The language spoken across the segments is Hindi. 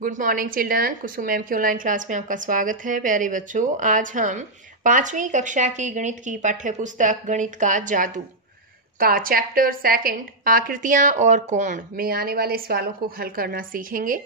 Good morning children. Kusum ma'am की ऑनलाइन क्लास में आपका स्वागत है। प्यारे बच्चों, आज हम 5वीं कक्षा की गणित की पाठ्य पुस्तक गणित का जादू का चैप्टर 2 आकृतियां और कोण में आने वाले सवालों को हल करना सीखेंगे।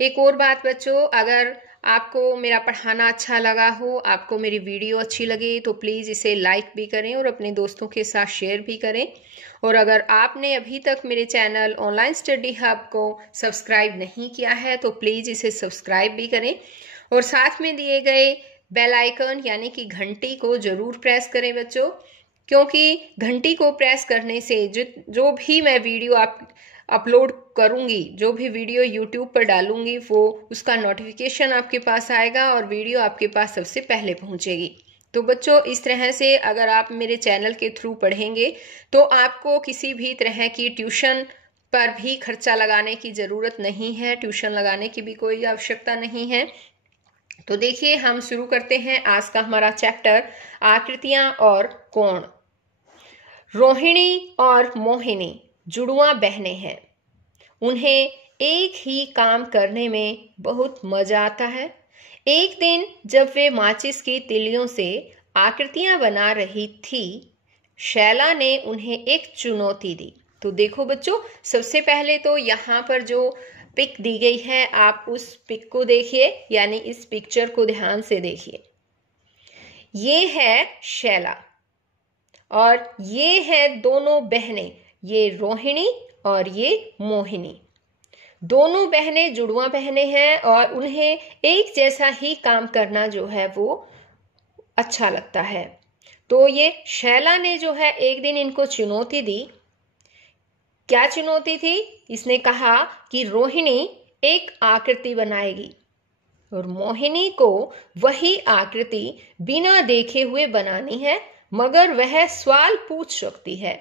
एक और बात बच्चों, अगर आपको मेरा पढ़ाना अच्छा लगा हो, आपको मेरी वीडियो अच्छी लगे तो प्लीज़ इसे लाइक भी करें और अपने दोस्तों के साथ शेयर भी करें। और अगर आपने अभी तक मेरे चैनल ऑनलाइन स्टडी हब को सब्सक्राइब नहीं किया है तो प्लीज़ इसे सब्सक्राइब भी करें और साथ में दिए गए बेल आइकन यानी कि घंटी को ज़रूर प्रेस करें बच्चों, क्योंकि घंटी को प्रेस करने से जो भी मैं वीडियो अपलोड करूंगी, जो भी वीडियो यूट्यूब पर डालूंगी, वो उसका नोटिफिकेशन आपके पास आएगा और वीडियो आपके पास सबसे पहले पहुंचेगी। तो बच्चों, इस तरह से अगर आप मेरे चैनल के थ्रू पढ़ेंगे तो आपको किसी भी तरह की ट्यूशन पर भी खर्चा लगाने की ज़रूरत नहीं है, ट्यूशन लगाने की भी कोई आवश्यकता नहीं है। तो देखिए, हम शुरू करते हैं आज का हमारा चैप्टर आकृतियां और कोण। रोहिणी और मोहिनी जुड़वा बहनें हैं। उन्हें एक ही काम करने में बहुत मजा आता है। एक दिन जब वे माचिस की तिलियों से आकृतियां बना रही थी, शैला ने उन्हें एक चुनौती दी। तो देखो बच्चों, सबसे पहले तो यहाँ पर जो पिक दी गई है, आप उस पिक को देखिए, यानी इस पिक्चर को ध्यान से देखिए। ये है शैला और ये है दोनों बहनें, ये रोहिणी और ये मोहिनी। दोनों बहनें जुड़वा बहनें हैं और उन्हें एक जैसा ही काम करना जो है वो अच्छा लगता है। तो ये शैला ने जो है एक दिन इनको चुनौती दी। क्या चुनौती थी? इसने कहा कि रोहिणी एक आकृति बनाएगी और मोहिनी को वही आकृति बिना देखे हुए बनानी है, मगर वह सवाल पूछ सकती है।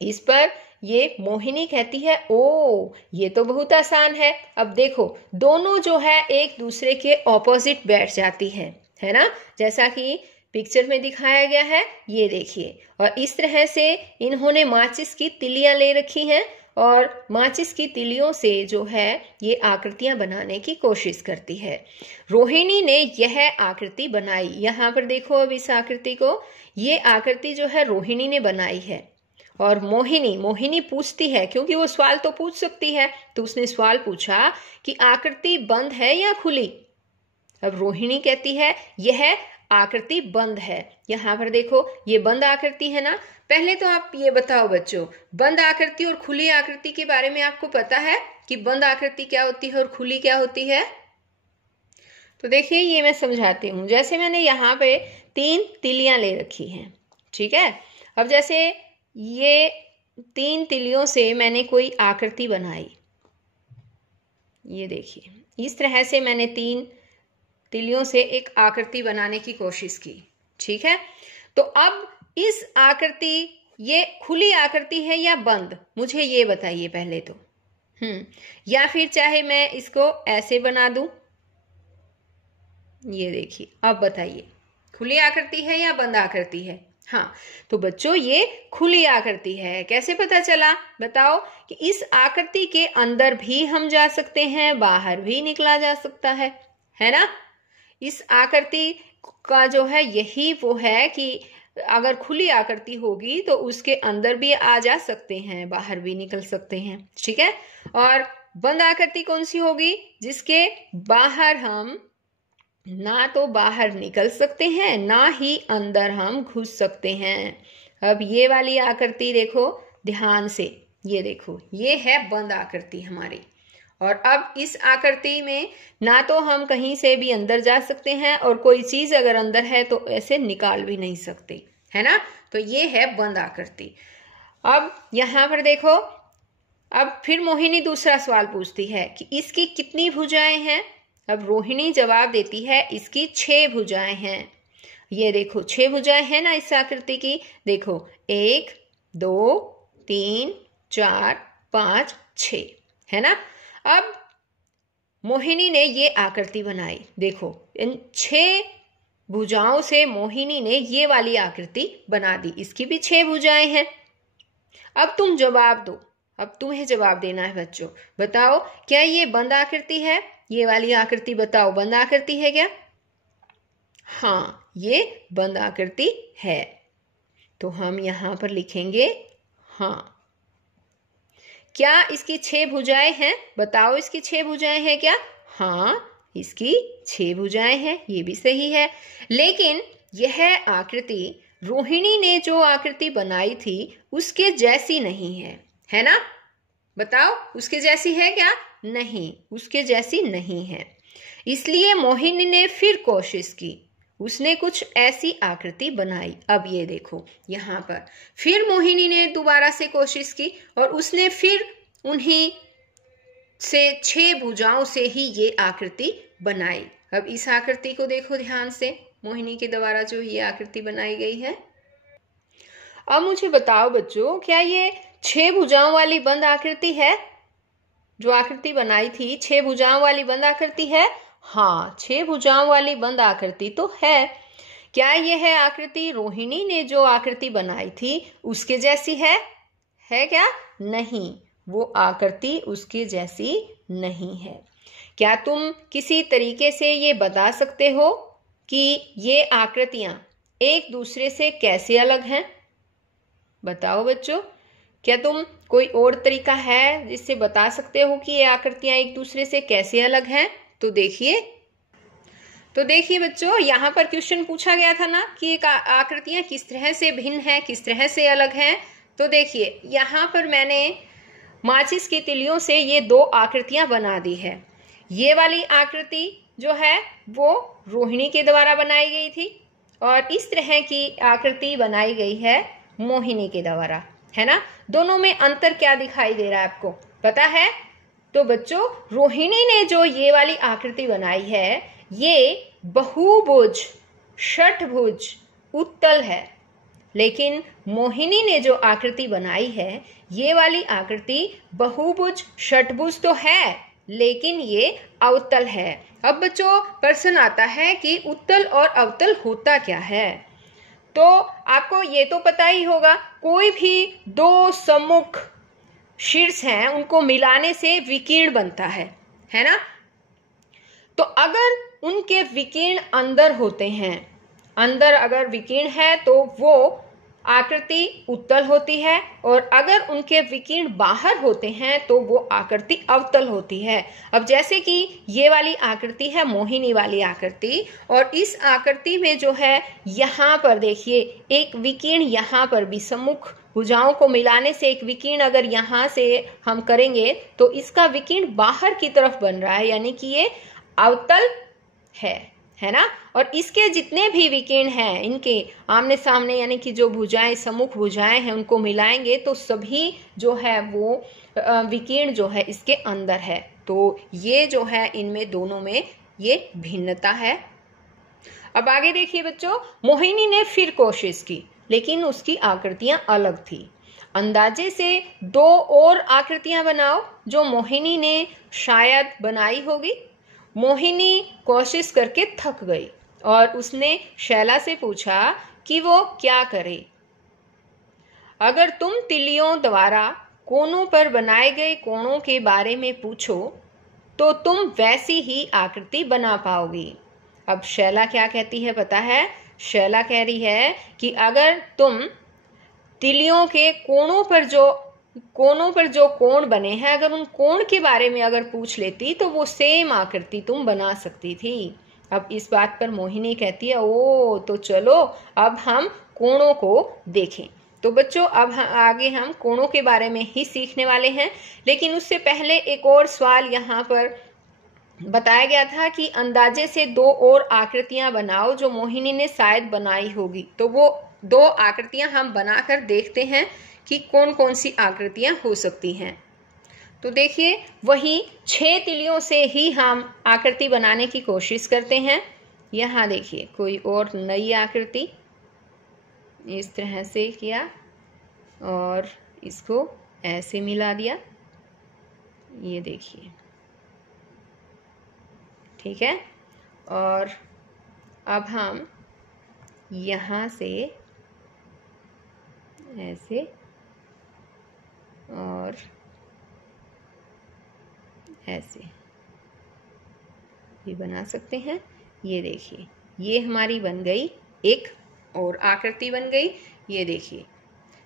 इस पर ये मोहिनी कहती है, ओ ये तो बहुत आसान है। अब देखो, दोनों जो है एक दूसरे के ऑपोजिट बैठ जाती है ना, जैसा कि पिक्चर में दिखाया गया है। ये देखिए, और इस तरह से इन्होंने माचिस की तिलियां ले रखी हैं और माचिस की तिलियों से जो है ये आकृतियां बनाने की कोशिश करती है। रोहिणी ने यह आकृति बनाई। यहाँ पर देखो, अब इस आकृति को, ये आकृति जो है रोहिणी ने बनाई है। और मोहिनी पूछती है, क्योंकि वो सवाल तो पूछ सकती है, तो उसने सवाल पूछा कि आकृति बंद है या खुली। अब रोहिणी कहती है यह आकृति बंद है। यहाँ पर देखो, ये बंद आकृति है ना। पहले तो आप ये बताओ बच्चों, बंद आकृति और खुली आकृति के बारे में आपको पता है कि बंद आकृति क्या होती है और खुली क्या होती है? तो देखिए, ये मैं समझाती हूँ। जैसे मैंने यहाँ पे 3 तिलियां ले रखी हैं, ठीक है। अब जैसे ये 3 तिलियों से मैंने कोई आकृति बनाई, ये देखिए, इस तरह से मैंने 3 तिलियों से एक आकृति बनाने की कोशिश की, ठीक है। तो अब इस आकृति, ये खुली आकृति है या बंद, मुझे ये बताइए पहले तो। या फिर चाहे मैं इसको ऐसे बना दूं, ये देखिए। अब बताइए, खुली आकृति है या बंद आकृति है? हाँ, तो बच्चों ये खुली आकृति है। कैसे पता चला बताओ? कि इस आकृति के अंदर भी हम जा सकते हैं, बाहर भी निकला जा सकता है ना। इस आकृति का जो है यही वो है कि अगर खुली आकृति होगी तो उसके अंदर भी आ जा सकते हैं, बाहर भी निकल सकते हैं, ठीक है। और बंद आकृति कौन सी होगी? जिसके बाहर हम ना तो बाहर निकल सकते हैं, ना ही अंदर हम घुस सकते हैं। अब ये वाली आकृति देखो ध्यान से, ये देखो, ये है बंद आकृति हमारी। और अब इस आकृति में ना तो हम कहीं से भी अंदर जा सकते हैं और कोई चीज अगर अंदर है तो ऐसे निकाल भी नहीं सकते, है ना। तो ये है बंद आकृति। अब यहाँ पर देखो, अब फिर मोहिनी दूसरा सवाल पूछती है कि इसकी कितनी भुजाएं हैं। अब रोहिणी जवाब देती है इसकी 6 भुजाएं हैं। ये देखो, 6 भुजाएं हैं ना इस आकृति की। देखो, 1 2 3 4 5 6, है ना। अब मोहिनी ने ये आकृति बनाई। देखो, इन 6 भुजाओं से मोहिनी ने ये वाली आकृति बना दी। इसकी भी 6 भुजाएं हैं। अब तुम जवाब दो अब तुम्हें जवाब देना है बच्चों। बताओ क्या ये बंद आकृति है? ये वाली आकृति बताओ बंद आकृति है क्या? हाँ, ये बंद आकृति है। तो हम यहां पर लिखेंगे हाँ। क्या इसकी 6 भुजाएं हैं? बताओ इसकी 6 भुजाएं हैं क्या? हाँ, इसकी 6 भुजाएं हैं, ये भी सही है। लेकिन यह आकृति रोहिणी ने जो आकृति बनाई थी उसके जैसी नहीं है, है ना? बताओ उसके जैसी है क्या? नहीं, उसके जैसी नहीं है। इसलिए मोहिनी ने फिर कोशिश की, उसने कुछ ऐसी आकृति बनाई। अब ये देखो यहाँ पर फिर मोहिनी ने दोबारा से कोशिश की और उसने फिर उन्हीं से 6 भुजाओं से ही ये आकृति बनाई। अब इस आकृति को देखो ध्यान से, मोहिनी के द्वारा जो ये आकृति बनाई गई है। अब मुझे बताओ बच्चों, क्या ये 6 भुजाओं वाली बंद आकृति है? जो आकृति बनाई थी 6 भुजाओं वाली बंद आकृति है? हाँ, 6 भुजाओं वाली बंद आकृति तो है। क्या यह आकृति रोहिणी ने जो आकृति बनाई थी उसके जैसी है? है क्या? नहीं, वो आकृति उसके जैसी नहीं है। क्या तुम किसी तरीके से ये बता सकते हो कि ये आकृतियां एक दूसरे से कैसे अलग हैं? बताओ बच्चों, क्या तुम कोई और तरीका है जिससे बता सकते हो कि ये आकृतियां एक दूसरे से कैसे अलग हैं? तो देखिए बच्चों, यहाँ पर क्वेश्चन पूछा गया था ना कि एक आकृतियां किस तरह से भिन्न है, किस तरह से अलग हैं। तो देखिए यहाँ पर मैंने माचिस की तिलियों से ये 2 आकृतियां बना दी है। ये वाली आकृति जो है वो रोहिणी के द्वारा बनाई गई थी और इस तरह की आकृति बनाई गई है मोहिनी के द्वारा, है ना? दोनों में अंतर क्या दिखाई दे रहा है आपको पता है? तो बच्चों, रोहिणी ने जो ये वाली आकृति बनाई है ये बहुभुज, षटभुज, उत्तल है। लेकिन मोहिनी ने जो आकृति बनाई है ये वाली आकृति बहुभुज, षटभुज तो है लेकिन ये अवतल है। अब बच्चों प्रश्न आता है कि उत्तल और अवतल होता क्या है? तो आपको ये तो पता ही होगा, कोई भी 2 सम्मुख शीर्ष हैं उनको मिलाने से विकीर्ण बनता है ना? तो अगर उनके विकीर्ण अंदर होते हैं, अंदर अगर विकीर्ण है तो वो आकृति उत्तल होती है और अगर उनके विकीर्ण बाहर होते हैं तो वो आकृति अवतल होती है। अब जैसे कि ये वाली आकृति है मोहिनी वाली आकृति, और इस आकृति में जो है यहाँ पर देखिए एक विकीर्ण यहाँ पर भी सम्मुख भुजाओं को मिलाने से एक विकीर्ण अगर यहाँ से हम करेंगे तो इसका विकीर्ण बाहर की तरफ बन रहा है, यानी कि ये अवतल है ना? और इसके जितने भी विकीर्ण हैं इनके आमने सामने यानी कि जो भुजाएं सम्मुख भुजाएं हैं उनको मिलाएंगे तो सभी जो है वो विकीर्ण जो है इसके अंदर है। तो ये जो है इनमें दोनों में ये भिन्नता है। अब आगे देखिए बच्चों, मोहिनी ने फिर कोशिश की लेकिन उसकी आकृतियां अलग थी। अंदाजे से 2 और आकृतियां बनाओ जो मोहिनी ने शायद बनाई होगी। मोहिनी कोशिश करके थक गई और उसने शैला से पूछा कि वो क्या करे। अगर तुम तिलियों द्वारा कोनों पर बनाए गए कोणों के बारे में पूछो तो तुम वैसी ही आकृति बना पाओगी। अब शैला क्या कहती है पता है? शैला कह रही है कि अगर तुम तिलियों के कोणों पर जो कोण बने हैं अगर उन कोण के बारे में अगर पूछ लेती तो वो सेम आकृति तुम बना सकती थी। अब इस बात पर मोहिनी कहती है ओ तो चलो अब हम कोणों को देखें। तो बच्चों अब आगे हम कोणों के बारे में ही सीखने वाले हैं, लेकिन उससे पहले एक और सवाल यहाँ पर बताया गया था कि अंदाजे से 2 और आकृतियां बनाओ जो मोहिनी ने शायद बनाई होगी। तो वो 2 आकृतियां हम बनाकर देखते हैं कि कौन कौन सी आकृतियां हो सकती हैं। तो देखिए वही 6 तिलियों से ही हम आकृति बनाने की कोशिश करते हैं। यहाँ देखिए कोई और नई आकृति इस तरह से किया और इसको ऐसे मिला दिया, ये देखिए, ठीक है। और अब हम यहाँ से ऐसे और ऐसे ये बना सकते हैं। ये देखिए, ये हमारी बन गई एक और आकृति बन गई। ये देखिए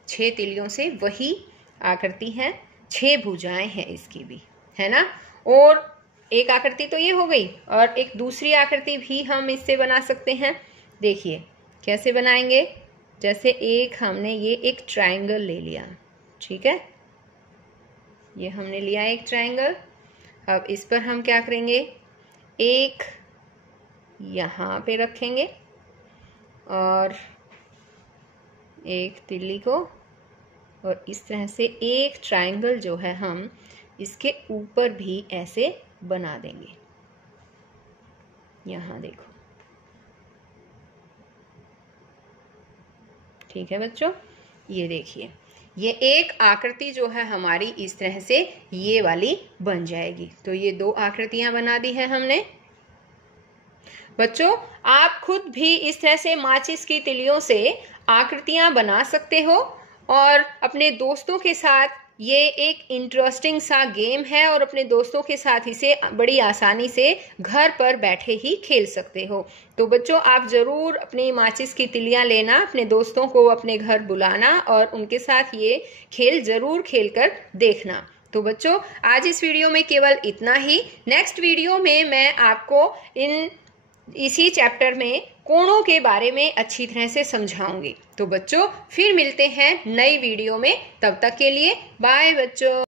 6 तिलियों से वही आकृति है, 6 भुजाएं हैं इसकी भी, है ना। और एक आकृति तो ये हो गई, और एक दूसरी आकृति भी हम इससे बना सकते हैं। देखिए कैसे बनाएंगे। जैसे हमने ये एक ट्रायंगल ले लिया, ठीक है, ये हमने लिया एक ट्रायंगल। अब इस पर हम क्या करेंगे, एक यहाँ पे रखेंगे और एक तिल्ली को, और इस तरह से एक ट्रायंगल जो है हम इसके ऊपर भी ऐसे बना देंगे। यहाँ देखो, ठीक है बच्चों। ये देखिए, ये एक आकृति जो है हमारी इस तरह से ये वाली बन जाएगी। तो ये 2 आकृतियां बना दी है हमने। बच्चों आप खुद भी इस तरह से माचिस की तिलियों से आकृतियां बना सकते हो, और अपने दोस्तों के साथ, ये एक इंटरेस्टिंग सा गेम है, और अपने दोस्तों के साथ इसे बड़ी आसानी से घर पर बैठे ही खेल सकते हो। तो बच्चों आप ज़रूर अपनी माचिस की तिलियां लेना, अपने दोस्तों को अपने घर बुलाना और उनके साथ ये खेल ज़रूर खेलकर देखना। तो बच्चों आज इस वीडियो में केवल इतना ही। नेक्स्ट वीडियो में मैं आपको इसी चैप्टर में कोणों के बारे में अच्छी तरह से समझाऊंगी। तो बच्चों फिर मिलते हैं नई वीडियो में, तब तक के लिए बाय बच्चों।